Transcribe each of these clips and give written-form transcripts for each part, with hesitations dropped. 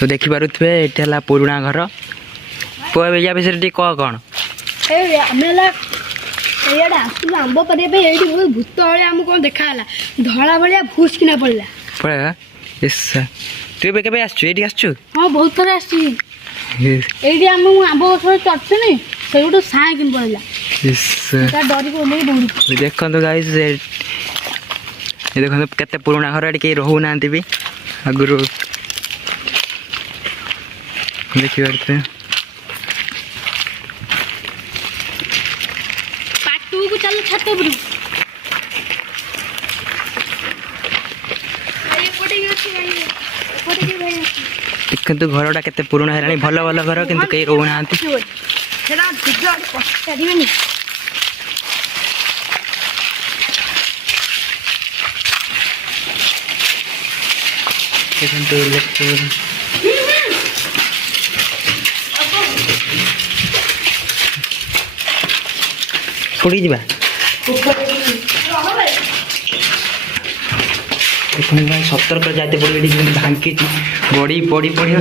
तो देखिपे ये है पुराणा घर पुआ या विषय टी कह कौन आंब पर भूत आम कौन देखा धला भाया भूस किना पड़ा पड़ेगा तू ए आसचु आसचु हाँ बहुत थर आम आंब गछ चढ़ुनी से गोटे साए कि पड़ा डर देखो गाइस देखो केते पुराणा घर कहीं रोहू ना भी आगुरी देखिए चल छत पर देखते घरटा केते पुराणा है भल भल घर कि कहीं रोना उड़ी जा सतर्क जाते पड़े भांगी बड़ी पड़ी पड़े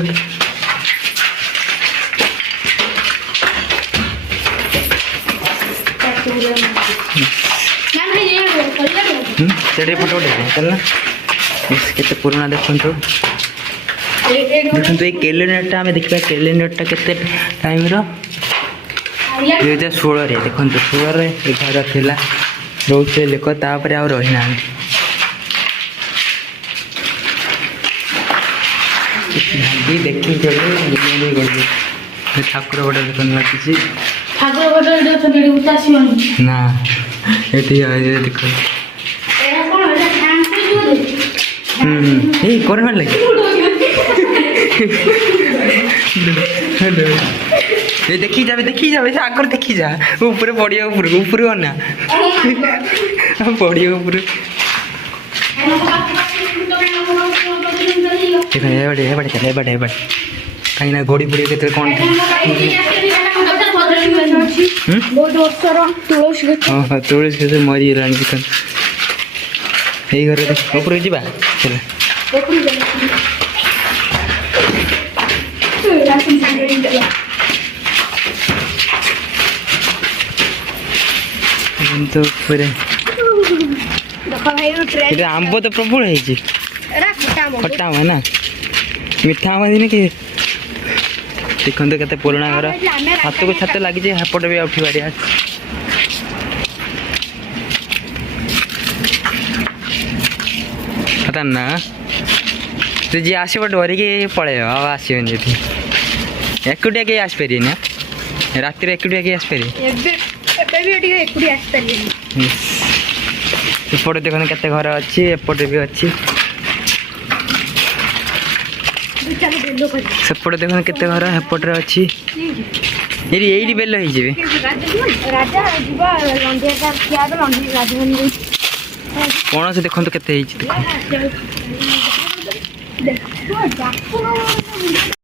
फोटो चलना केते पुराना देखु देखो ये कैलेंडरटा आम देखा कैलेंडरटा केते टाइम रो 2016 देखो 16 घर थिला रोचे लोक तापर आ रही ना देखी ठाकुर गोटे दुकान लगी ना ये देख कोरोना लगे ये देखी जाए से आगर देखी जा ऊपर पड़िया ऊपर ना पड़िया ऊपर कहीं घोड़ी पड़ी के कौन तुलसी गछ मरी गला यही घर ऊपर जा तो आंब तो प्रबल है खट्टा आम ना मीठा आम दिन कि देखो केते पुराणा घर हाथ को छात लगी हापट भी उठी पारिया ना तो जी आसब डरिकी पलैब आसबन जी एकुटिया कहीं आसपारे ना राति एकुटिया कहीं आसपारे एपटे देखो केते घर अच्छी एपटे भी अच्छी सेपटे देखो केते घर एपटे अच्छी ये बेल कौन से देखो केते